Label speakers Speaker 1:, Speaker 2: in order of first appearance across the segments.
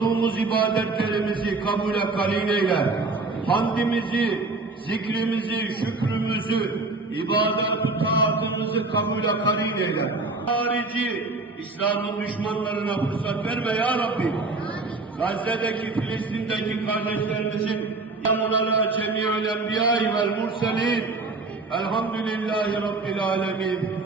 Speaker 1: Kılduğumuz ibadetlerimizi kabule karin eyle. Hamdimizi, zikrimizi, şükrümüzü, ibadet-ı taatımızı kabule karin eyle. Harici, İslam'ın düşmanlarına fırsat verme ya Rabbi. Gazze'deki, Filistin'deki kardeşlerimizin yamunala cemi'ül enbiyâi vel murselin. Elhamdülillahi Rabbil alemin.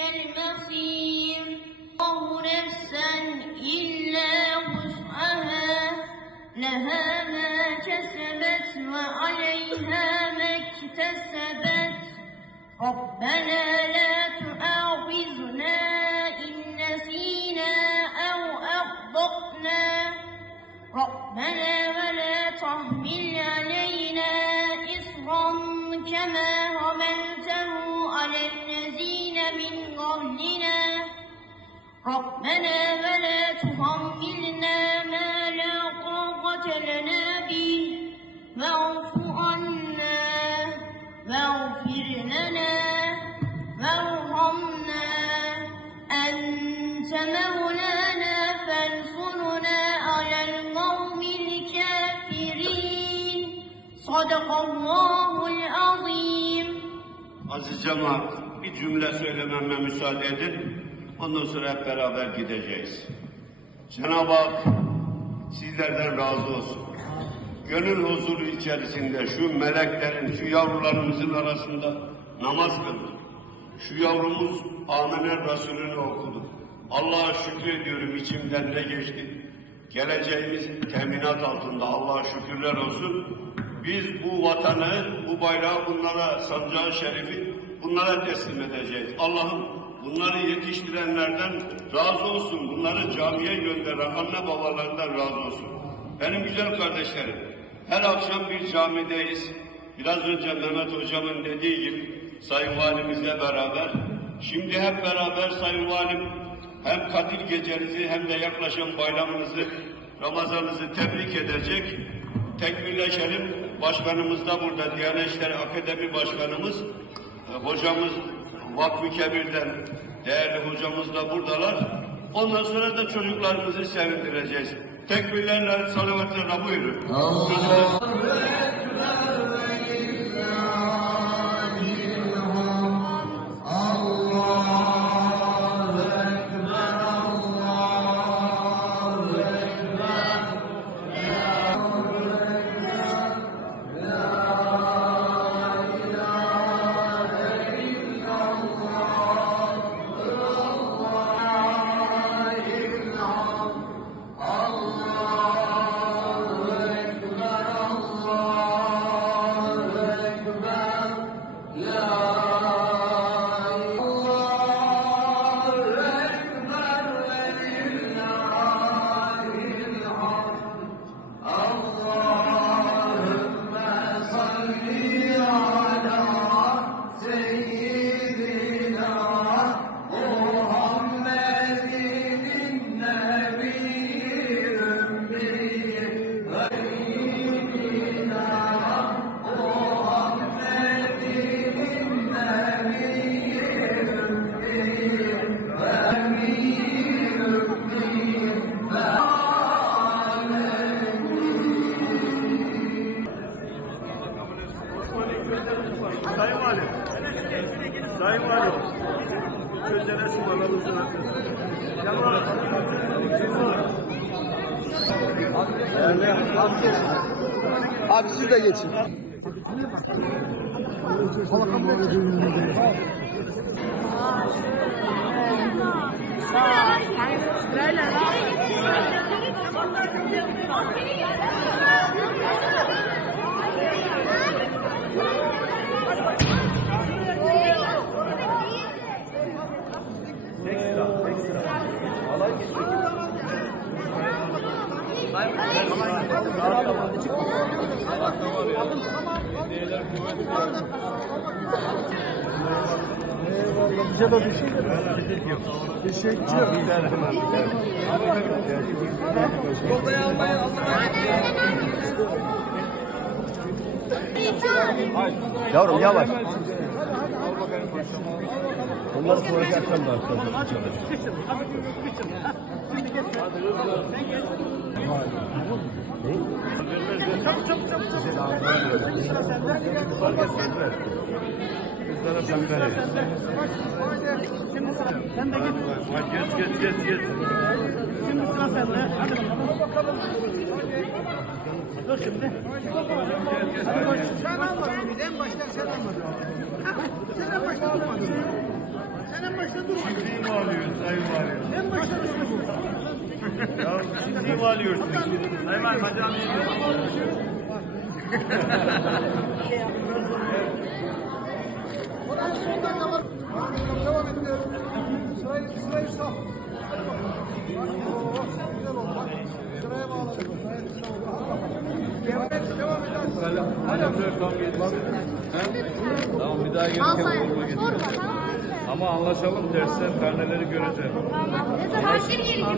Speaker 2: المصير. نفسا إلا لها ما كسبت وعليها ما اكتسبت. ربنا لا تؤاخذنا إن نسينا أو أخطأنا. ربنا ولا تحمل علينا إصرا كما ربنا ولا تحملنا ما لا طاقة لنا به واعف عنا واغفر لنا وارحمنا أنت مولانا فانصرنا على القوم الكافرين صدق الله العظيم
Speaker 1: Aziz cemaat, bir cümle söylememe müsaade edin. Ondan sonra hep beraber gideceğiz. Cenab-ı Hak sizlerden razı olsun. Gönül huzuru içerisinde şu meleklerin, şu yavrularımızın arasında namaz kıldık. Şu yavrumuz Amine Resulü'nü okudu. Allah'a şükür ediyorum içimden ne geçti. Geleceğimiz teminat altında Allah'a şükürler olsun. Biz bu vatanı, bu bayrağı bunlara, sancağı şerifi bunlara teslim edeceğiz. Allah'ım bunları yetiştirenlerden razı olsun. Bunları camiye gönderen anne babalarından razı olsun. Benim güzel kardeşlerim, her akşam bir camideyiz. Biraz önce Mehmet Hocam'ın dediği gibi Sayın Valimizle beraber, şimdi hep beraber Sayın Valim hem Kadir gecenizi hem de yaklaşan bayramınızı, Ramazanınızı tebrik edecek. Tekbirleşelim. Başkanımız da burada, Diyanet İşleri Akademi Başkanımız, hocamız Vakfı Kebir'den değerli hocamız da buradalar. Ondan sonra da çocuklarımızı sevindireceğiz. Tekbirlerle, salavatlarla buyurun. Gözünüz-
Speaker 3: Sayın Valim. Sözlere sıvalarımızı Cemal.
Speaker 4: Abi siz de geçin.
Speaker 2: Sırayla.
Speaker 4: Eyvallah. Bize de bir şey yok. Bir şey yok. Yavrum yavaş. Onları soracaksan da
Speaker 3: Geç geç geç geç.
Speaker 5: Şimdi sıra sende. Hadi bakalım. Dur şimdi. Sen almadın de en baştan sen almadın. Sen en başta durmadın. Sen en başta durmadın.
Speaker 3: Kimliği mi alıyorsun sayın valim?
Speaker 5: En başta durmadın.
Speaker 3: Ya kimliği mi alıyorsun? Sayın valim hadi.
Speaker 5: Devam ediyorum. Sırayı, sırayı sağ. Sıraya bağladım. Devam edelim.
Speaker 3: Tamam bir daha gelin. Ama anlaşalım dersler karneleri göreceğim.
Speaker 2: Ne zaman geliyor?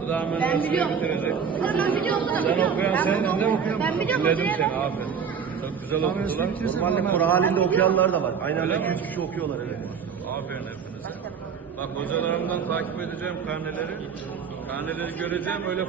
Speaker 3: Bu da hemen
Speaker 2: Ben biliyorum.
Speaker 3: bitirecek.
Speaker 2: Ben biliyorum bunu.
Speaker 3: Sen okuyan sendin değil mi?
Speaker 2: Ben biliyorum
Speaker 3: Dinledim
Speaker 2: hocam.
Speaker 3: seni aferin. Çok güzel okudular.
Speaker 4: Normalde Kur'an halinde okuyanlar da var. Aynı anda 200 kişi okuyorlar evet.
Speaker 3: Aferin hepinize. Bak hocalarımdan takip edeceğim karneleri. Karneleri göreceğim öyle